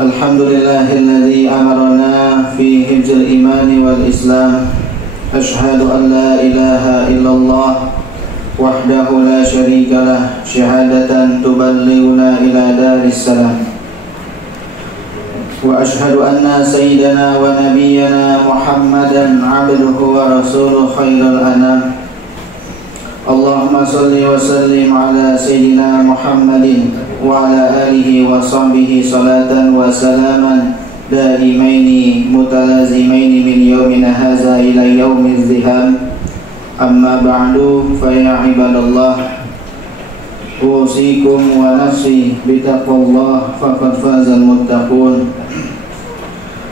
Alhamdulillahilladzi amarna fi hifdzil imani wal islam. Asyhadu an la ilaha illallah wahdahu la syarika lah, syahadatan tuballighuna ila daris salam. Wa asyhadu anna sayyidana wa nabiyyana Muhammadan abduhu wa rasuluhu khairul anam. Allahumma salli wa sallim ala sayyidina Muhammadin wa ala alihi wa sahbihi salatan wa salaman daimaini mutalazimaini min yaumina hadza ila yaumiz ziham. Amma ba'du, fa ya ibadallah, usikum wa nafsi bitaqwallah faqad fazal muttaqun.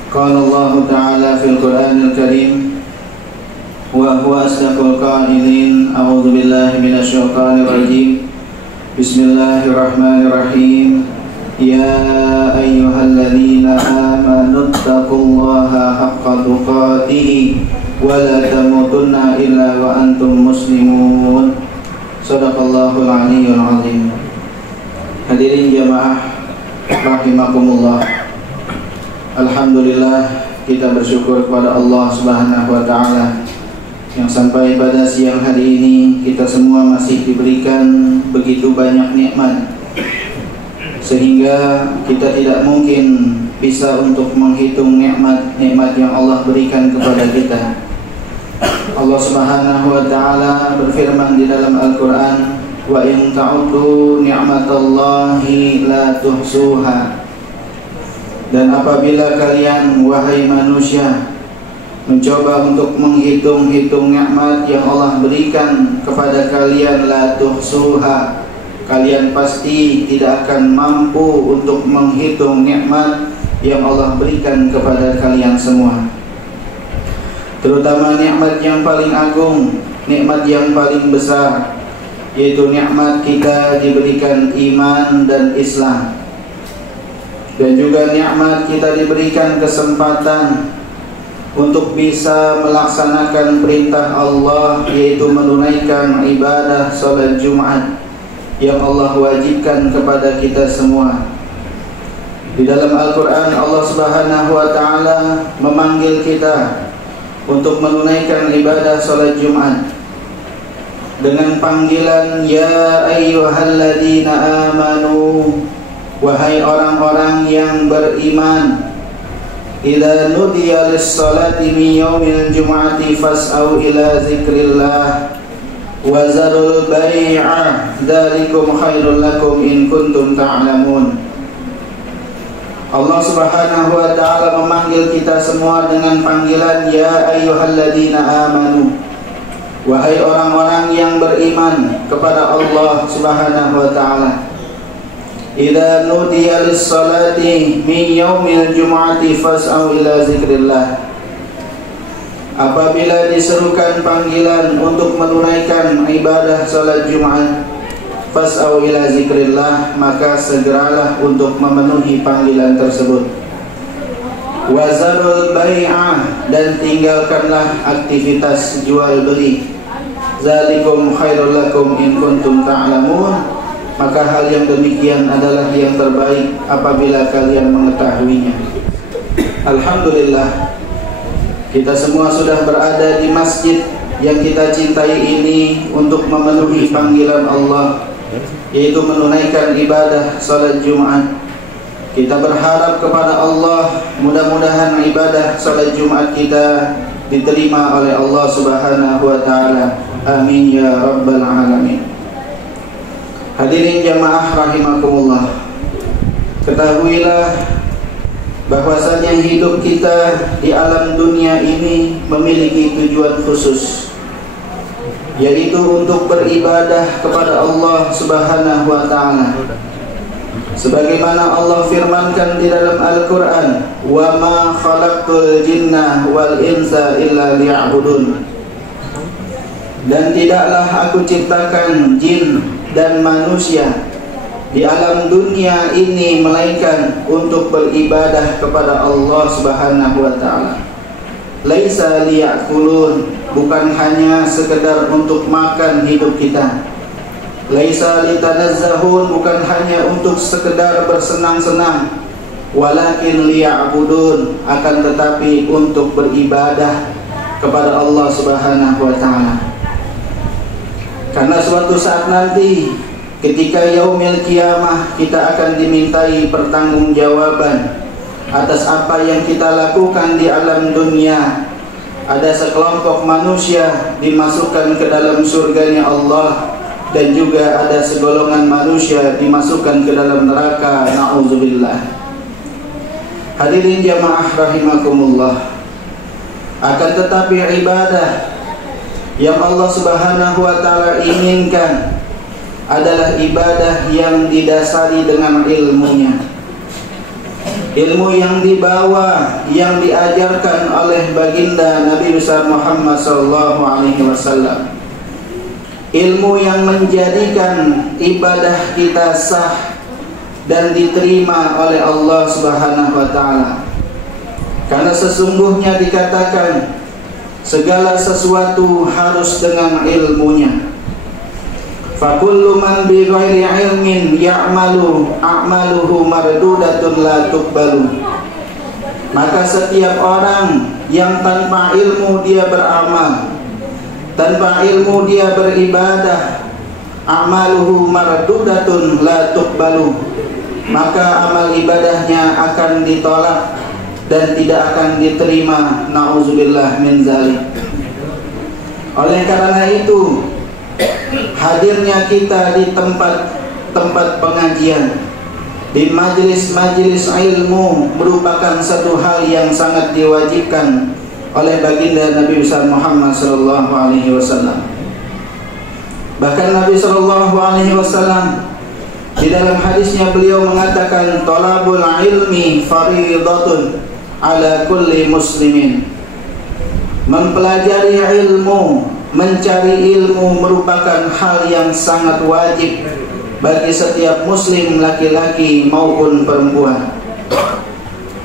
Qala Allah ta'ala fil Qur'anil Karim wa huwa asdaqul qailin. A'udzu billahi minasyaitonir rajim. Bismillahirrahmanirrahim. Ya ayyuhalladzina amanu taqullaha haqqa tuqatih wa la tamutunna illa wa antum muslimun. Shadaqallahul aliyyul azim. Hadirin jamaah rahimakumullah. Alhamdulillah, kita bersyukur kepada Allah Subhanahu wa taala yang sampai pada siang hari ini kita semua masih diberikan begitu banyak nikmat, sehingga kita tidak mungkin bisa untuk menghitung nikmat-nikmat yang Allah berikan kepada kita. Allah Subhanahu wa taala berfirman di dalam Al-Qur'an, "Wa in ta'uddu ni'matallahi la tuhsuha." Dan apabila kalian wahai manusia mencoba untuk menghitung-hitung nikmat yang Allah berikan kepada kalian, la tuhsuha, kalian pasti tidak akan mampu untuk menghitung nikmat yang Allah berikan kepada kalian semua. Terutama nikmat yang paling agung, nikmat yang paling besar, yaitu nikmat kita diberikan iman dan Islam. Dan juga nikmat kita diberikan kesempatan untuk bisa melaksanakan perintah Allah, yaitu menunaikan ibadah salat Jumat yang Allah wajibkan kepada kita semua. Di dalam Al-Quran Allah Subhanahu wa ta'ala memanggil kita untuk menunaikan ibadah salat Jumat dengan panggilan ya ayyuhalladzina amanu, wahai orang-orang yang beriman. Idza nudiya lis-salati min yaumil jumu'ati fas'au ila dzikrillah wa zarul bai'a dzalikum khairul lakum in kuntum ta'lamun. Allah Subhanahu wa ta'ala memanggil kita semua dengan panggilan ya ayyuhalladzina amanu, wahai orang-orang yang beriman kepada Allah Subhanahu wa ta'ala. Idza nudiya lis-salati min yaumil jumu'ati fas'au ila dzikrillah. Apabila diserukan panggilan untuk menunaikan ibadah salat Jumat, fas'au ila dzikrillah, maka segeralah untuk memenuhi panggilan tersebut. Wazarul bai'ah, dan tinggalkanlah aktivitas jual beli. Zalikum khairul lakum in kuntum ta'lamun. Maka hal yang demikian adalah yang terbaik apabila kalian mengetahuinya. Alhamdulillah, kita semua sudah berada di masjid yang kita cintai ini untuk memenuhi panggilan Allah, yaitu menunaikan ibadah salat Jumat. Kita berharap kepada Allah, mudah-mudahan ibadah salat Jumat kita diterima oleh Allah Subhanahu wa ta'ala. Amin ya rabbal alamin. Hadirin jamaah rahimakumullah, ketahuilah bahwasanya hidup kita di alam dunia ini memiliki tujuan khusus, yaitu untuk beribadah kepada Allah Subhanahu wa ta'ala. Sebagaimana Allah firmankan di dalam Al-Quran, "Wa ma khalaqtul jinna wal insa illa liya'budun." Dan tidaklah aku ciptakan jin dan manusia di alam dunia ini melainkan untuk beribadah kepada Allah Subhanahu wa ta'ala. Laisa liya'kulun, bukan hanya sekedar untuk makan hidup kita, Laisa litanazzahun, bukan hanya untuk sekedar bersenang-senang, walakin liya'budun, akan tetapi untuk beribadah kepada Allah Subhanahu wa taala. Karena suatu saat nanti ketika yaumil qiyamah kita akan dimintai pertanggungjawaban atas apa yang kita lakukan di alam dunia. Ada sekelompok manusia dimasukkan ke dalam surganya Allah, dan juga ada segolongan manusia dimasukkan ke dalam neraka. Na'udzubillah. Hadirin jamaah rahimakumullah. Akan tetapi ibadah yang Allah Subhanahu wa taala inginkan adalah ibadah yang didasari dengan ilmunya. Ilmu yang dibawa, yang diajarkan oleh baginda Nabi besar Muhammad sallallahu alaihi wasallam. Ilmu yang menjadikan ibadah kita sah dan diterima oleh Allah Subhanahu wa taala. Karena sesungguhnya dikatakan segala sesuatu harus dengan ilmunya. Fakullu man bi ghairi ilmin ya'malu a'maluhu mardudatun la tuqbalu. Maka setiap orang yang tanpa ilmu dia beramal, tanpa ilmu dia beribadah, a'maluhu mardudatun la tuqbalu, maka amal ibadahnya akan ditolak dan tidak akan diterima. Na'udzubillah min zalik. Oleh karena itu, hadirnya kita di tempat pengajian, di majelis-majelis ilmu merupakan satu hal yang sangat diwajibkan oleh baginda Nabi besar Muhammad sallallahu alaihi wasallam. Bahkan Nabi sallallahu alaihi wasallam di dalam hadisnya beliau mengatakan, talabul ilmi fariidatun ala kulli muslimin. Mempelajari ilmu, mencari ilmu merupakan hal yang sangat wajib bagi setiap muslim, laki-laki maupun perempuan.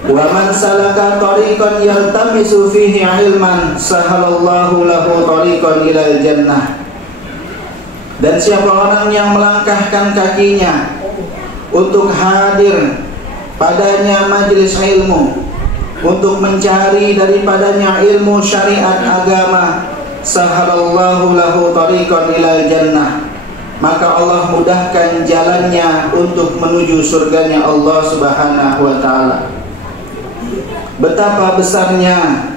Wa man salaka tariqan yaltamisu fihi ilman sahalallahu lahu tariqan ilal jannah. Dan siapa orang yang melangkahkan kakinya untuk hadir padanya majelis ilmu, untuk mencari daripadanya ilmu syariat agama, sahalallahu lahu tariqan ilal jannah, maka Allah mudahkan jalannya untuk menuju surganya Allah Subhanahu wa taala. Betapa besarnya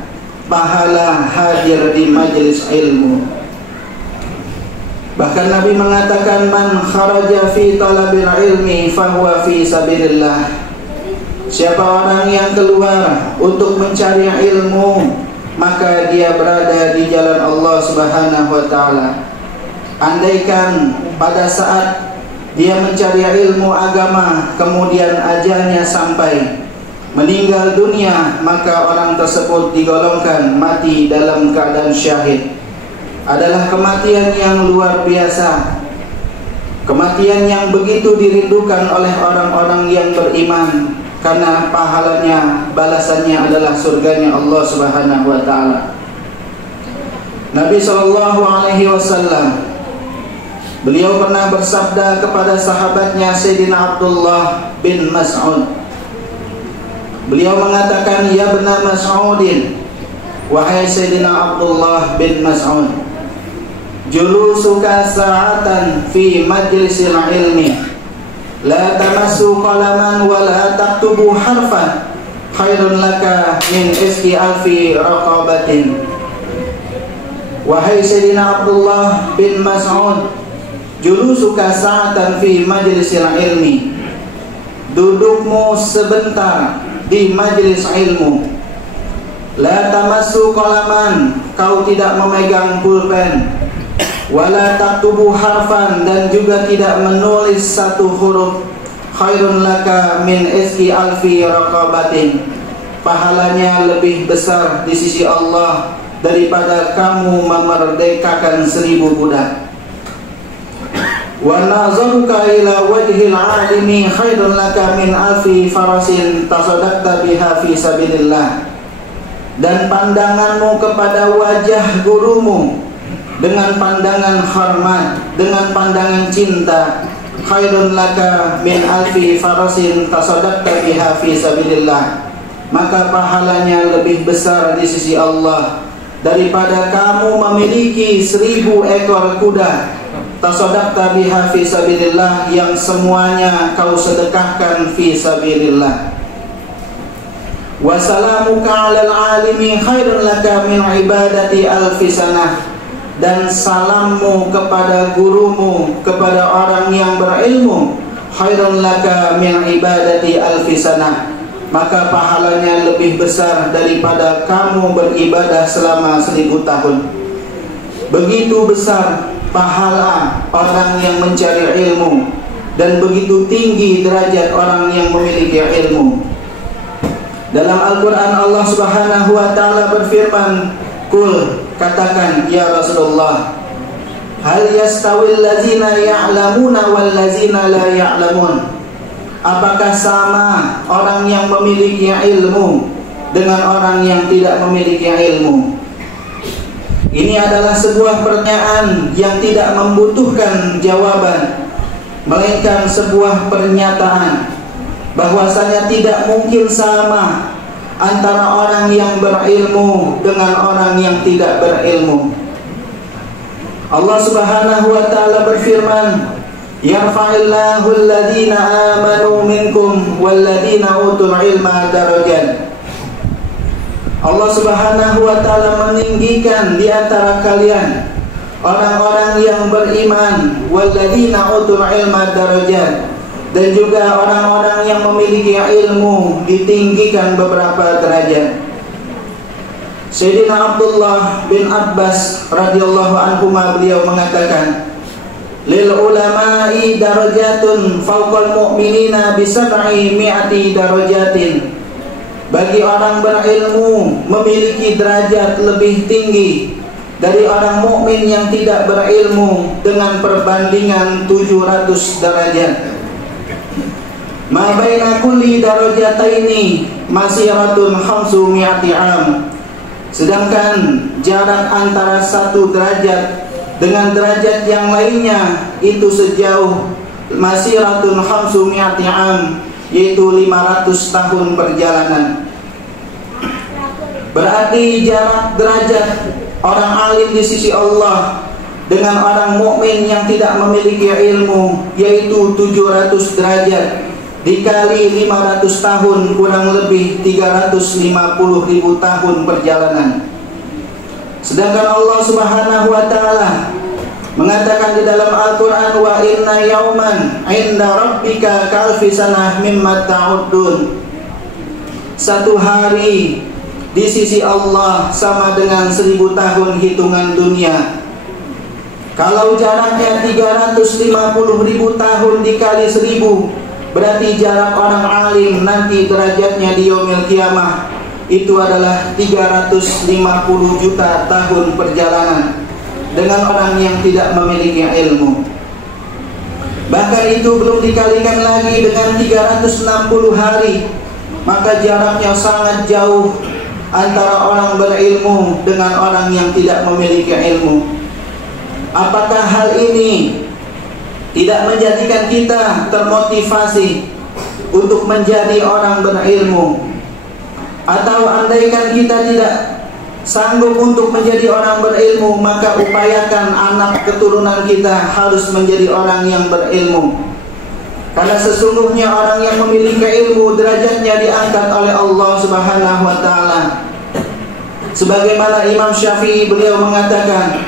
pahala hadir di majelis ilmu. Bahkan Nabi mengatakan, man kharaja fi talabil ilmi fahuwa fi sabilillah. Siapa orang yang keluar untuk mencari ilmu, maka dia berada di jalan Allah Subhanahu wa taala. Andaikan pada saat dia mencari ilmu agama kemudian ajalnya sampai meninggal dunia, maka orang tersebut digolongkan mati dalam keadaan syahid. Adalah kematian yang luar biasa, kematian yang begitu dirindukan oleh orang-orang yang beriman, karena pahalanya, balasannya adalah surganya Allah Subhanahu wa taala. Nabi sallallahu alaihi wasallam beliau pernah bersabda kepada sahabatnya Sayyidina Abdullah bin Mas'ud. Beliau mengatakan, ya bena Mas'udin, wahai Sayyidina Abdullah bin Mas'ud, julusuka sa'atan fi majlisil ilmi la tamassu qalaman wa la taktubu harfan khairun laka min iski alfi raqabatin. Wahai Sayyidina Abdullah bin Mas'ud, julusuka sa'atan fi majlisil ilmi, dudukmu sebentar di majelis ilmu, la tamassu qalaman, kau tidak memegang pulpen, wala taktubu harfan, dan juga tidak menulis satu huruf, khairun laka min iski alfi raqabatin, pahalanya lebih besar di sisi Allah daripada kamu memerdekakan 1000 budak. Wa nazaruka ila wajhil alimi khairun laka min alfi farasin tasaddaqta biha fi sabilillah, dan pandanganmu kepada wajah gurumu dengan pandangan hormat, dengan pandangan cinta, khairun laka min alfi farasin tasaddaqta biha fi sabilillah, maka pahalanya lebih besar di sisi Allah daripada kamu memiliki 1000 ekor kuda tasaddaqta biha fi sabilillah, yang semuanya kau sedekahkan fi sabilillah. Wa salamuka 'alal 'alimi khairun laka min ibadati alfi sanah, dan salammu kepada gurumu, kepada orang yang berilmu, khairun laka min ibadati alfi sanah, maka pahalanya lebih besar daripada kamu beribadah selama 1000 tahun. Begitu besar pahala orang yang mencari ilmu, dan begitu tinggi derajat orang yang memiliki ilmu. Dalam Al-Quran Allah Subhanahu wa ta'ala berfirman, Qul, katakan ya Rasulullah, hal yastawil lazina ya'lamuna wal lazina la ya'lamun, apakah sama orang yang memiliki ilmu dengan orang yang tidak memiliki ilmu? Ini adalah sebuah pertanyaan yang tidak membutuhkan jawaban, melainkan sebuah pernyataan bahwasanya tidak mungkin sama antara orang yang berilmu dengan orang yang tidak berilmu. Allah Subhanahu wa ta'ala berfirman, yarfa'illahu alladhina amanu minkum walladhina utul ilma darajat. Allah Subhanahu wa ta'ala meninggikan di antara kalian orang-orang yang beriman, walladhina utul ilma darajat, dan juga orang-orang yang memiliki ilmu ditinggikan beberapa derajat. Sayyidina Abdullah bin Abbas radhiyallahu anhuma, beliau mengatakan, lil ulama'i darajatun fawqal mu'minina bi 700 darajatin. Bagi orang berilmu memiliki derajat lebih tinggi dari orang mukmin yang tidak berilmu dengan perbandingan 700 derajat. Ma baina kulli darajataini masiratun 500 am. Sedangkan jarak antara satu derajat dengan derajat yang lainnya itu sejauh masiratun 500 am, yaitu 500 tahun perjalanan. Berarti jarak derajat orang alim di sisi Allah dengan orang mukmin yang tidak memiliki ilmu yaitu 700 derajat dikali 500 tahun, kurang lebih 350.000 tahun perjalanan. Sedangkan Allah Subhanahu wa ta'ala mengatakan di dalam Al-Quran, wa inna yauman inda rabbika ka'alfi sanah mimma ta'uddun. Satu hari di sisi Allah sama dengan 1000 tahun hitungan dunia. Kalau jaraknya 350.000 tahun dikali 1000, berarti jarak orang alim nanti derajatnya di yaumil kiamah itu adalah 350 juta tahun perjalanan dengan orang yang tidak memiliki ilmu. Bahkan itu belum dikalikan lagi dengan 360 hari, maka jaraknya sangat jauh antara orang berilmu dengan orang yang tidak memiliki ilmu. Apakah hal ini tidak menjadikan kita termotivasi untuk menjadi orang berilmu? Atau andaikan kita tidak sanggup untuk menjadi orang berilmu, maka upayakan anak keturunan kita harus menjadi orang yang berilmu. Karena sesungguhnya orang yang memiliki ilmu derajatnya diangkat oleh Allah Subhanahu wa ta'ala. Sebagaimana Imam Syafi'i, beliau mengatakan,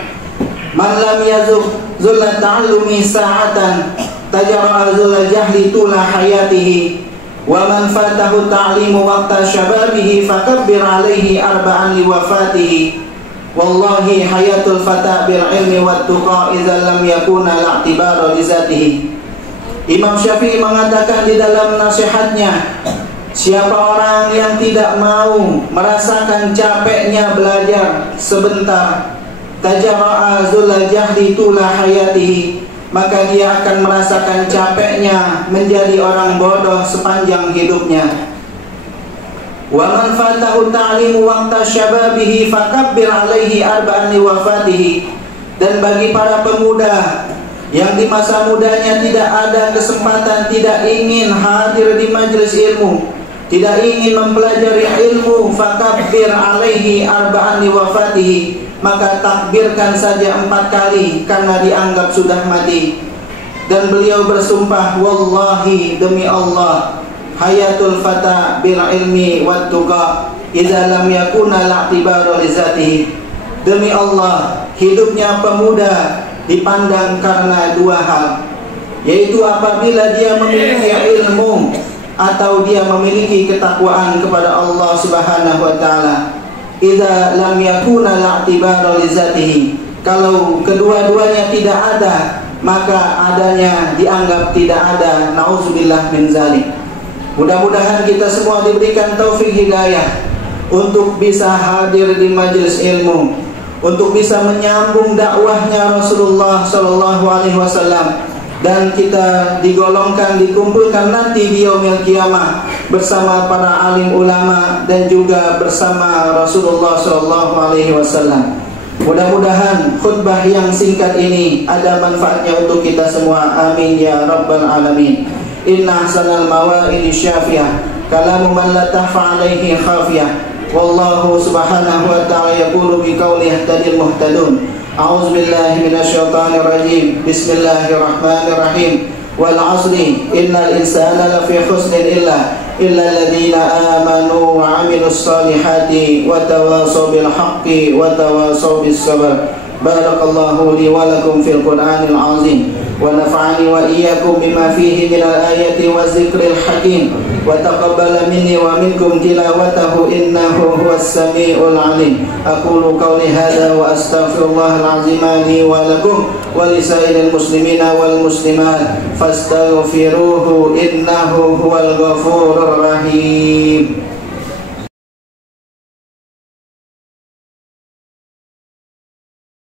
man lam yazuk zulla ta'allumi sa'atan tajara'a zulla jahli tula hayatihi, wa man fatahu ta'limu waqta syababihi fakabbir alaihi arba'an li wafatihi, wallahi hayatul fata bil ilmi wat tuqa idza lam yakuna la'tibara li zatihi. Imam Syafi'i mengatakan di dalam nasihatnya, siapa orang yang tidak mau merasakan capeknya belajar sebentar, tajara'a zulla jahli tula hayatihi, maka dia akan merasakan capeknya menjadi orang bodoh sepanjang hidupnya. Wa man fatahu ta'limu waqta syababihi fakabbir alaihi arba'an li wafatihi, Dan bagi para pemuda yang di masa mudanya tidak ada kesempatan, tidak ingin hadir di majelis ilmu, tidak ingin mempelajari ilmu, fakabbir alaihi arba'an liwafatihi, maka takbirkan saja 4 kali karena dianggap sudah mati. Dan beliau bersumpah, wallahi, demi Allah, hayatul fata bil ilmi wat tuqa idza lam yakuna la'tibaru li zatihi. Demi Allah, hidupnya pemuda dipandang karena 2 hal, yaitu apabila dia memiliki ilmu atau dia memiliki ketakwaan kepada Allah Subhanahu wa taala. Idza lam yakuna la'tibaru li zatihi, kalau kedua-duanya tidak ada, maka adanya dianggap tidak ada. Nauzubillah min zalik. Mudah-mudahan kita semua diberikan taufik hidayah untuk bisa hadir di majelis ilmu, untuk bisa menyambung dakwahnya Rasulullah sallallahu alaihi wasallam, dan kita digolongkan, dikumpulkan nanti di yaumil qiyamah bersama para alim ulama dan juga bersama Rasulullah sallallahu alaihi wasallam. Mudah-mudahan khutbah yang singkat ini ada manfaatnya untuk kita semua. Amin ya rabbal alamin. Inna ahsanal mawa'idi syafiyah kalamu man la tahfa alaihi khafiyah. Wallahu subhanahu wa ta'ala yaqulu biqaulihi ihtadil muhtadun. A'udzu billahi minasyaitonir rajim. Bismillahirrahmanirrahim. Wal 'asri innal insana lafi khusrin illa alladziina aamanu wa 'amilus solihati wa tawashaw bil haqqi wa tawashaw bis sabr. Barakallahu li wa lakum fil Qur'anil 'azim wa nafa'ani wa iyyakum bima fihi minal ayati wadzikril hakim wa taqabbala minni wa minkum tilawatahu innahu huwas samiul alim. Aqulu qawli hadza wa astaghfirullahal azim li wa lakum wa lisairil muslimina wal muslimat fastaghfiruhu innahu huwal ghafurur rahim.